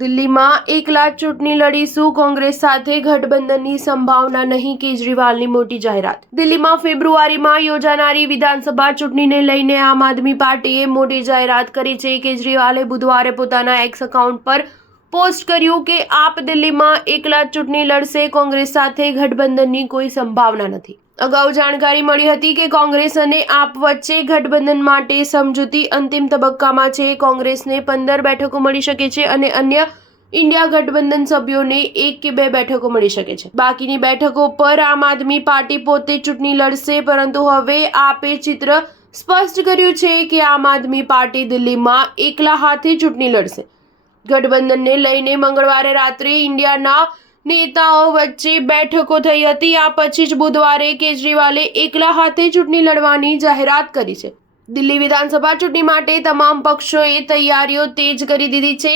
દિલ્હીમાં એકલા ચૂંટણી લડીશું, કોંગ્રેસ સાથે ગઠબંધનની સંભાવના નહીં, કેજરીવાલની મોટી જાહેરાત। દિલ્હીમાં ફેબ્રુઆરીમાં યોજાનારી વિધાનસભા ચૂંટણીને લઈને આમ આદમી પાર્ટીએ મોટી જાહેરાત કરી છે। કેજરીવાલે બુધવારે પોતાના એક્સ એકાઉન્ટ પર પોસ્ટ કર્યું કે આપ દિલ્હીમાં એકલા ચૂંટણી લડશે, કોંગ્રેસ સાથે ગઠબંધનની કોઈ સંભાવના નથી। અગાઉ જાણકારી મળી હતી કે કોંગ્રેસ અને આપ વચ્ચે ગઠબંધન માટે સમજૂતી અંતિમ તબક્કામાં છે। કોંગ્રેસને 15 બેઠકો મળી શકે છે અને અન્ય ઇન્ડિયા ગઠબંધન સભ્યોને 1 કે 2 બેઠકો મળી શકે છે। બાકીની બેઠકો પર આમ આદમી પાર્ટી પોતે ચૂંટણી લડશે, પરંતુ હવે આપે ચિત્ર સ્પષ્ટ કર્યું છે કે આમ આદમી પાર્ટી દિલ્હીમાં એકલા હાથે ચૂંટણી લડશે। ગઠબંધનને લઈને મંગળવારે રાત્રે ઇન્ડિયાના નેતાઓ વચ્ચે બેઠકો થઈ હતી। આ પછી જ બુધવારે કેજરીવાલે એકલા હાથે ચૂંટણી લડવાની જાહેરાત કરી છે। દિલ્હી વિધાનસભા ચૂંટણી માટે તમામ પક્ષોએ તૈયારીઓ તેજ કરી દીધી છે।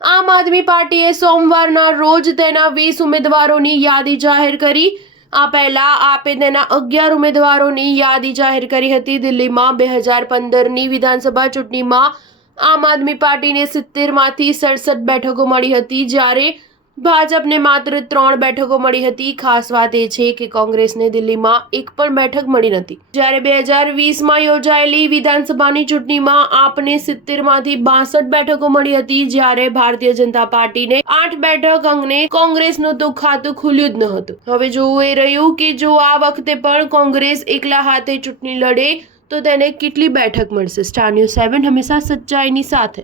આમ આદમી પાર્ટીએ સોમવારના રોજ તેના 20 ઉમેદવારોની યાદી જાહેર કરી। આ પહેલા આપે તેના 11 ઉમેદવારોની યાદી જાહેર કરી હતી। દિલ્હીમાં 2015ની વિધાનસભા ચૂંટણીમાં આમ આદમી પાર્ટીને 70માંથી 67 બેઠકો મળી હતી, જ્યારે ભાજપને માત્ર 3 બેઠકો મળી હતી। ખાસ વાત એ છે કે કોંગ્રેસને દિલ્હીમાં એક પણ બેઠક મળી નથી, જ્યારે 2020માં યોજાયેલી વિધાનસભાની ચૂંટણીમાં આપને 70માંથી 62 બેઠકો મળી હતી, જ્યારે ભારતીય જનતા પાર્ટીને 8 બેઠક અંગે કોંગ્રેસનું તો ખાતું ખુલ્યું જ ન હતું। હવે જોવું એ રહ્યું કે જો આ વખતે પણ કોંગ્રેસ એકલા હાથે ચૂંટણી લડે તો તેને કેટલી બેઠક મળશે। સ્ટાર ન્યૂઝ 7 હંમેશા સચ્ચાઈની સાથે।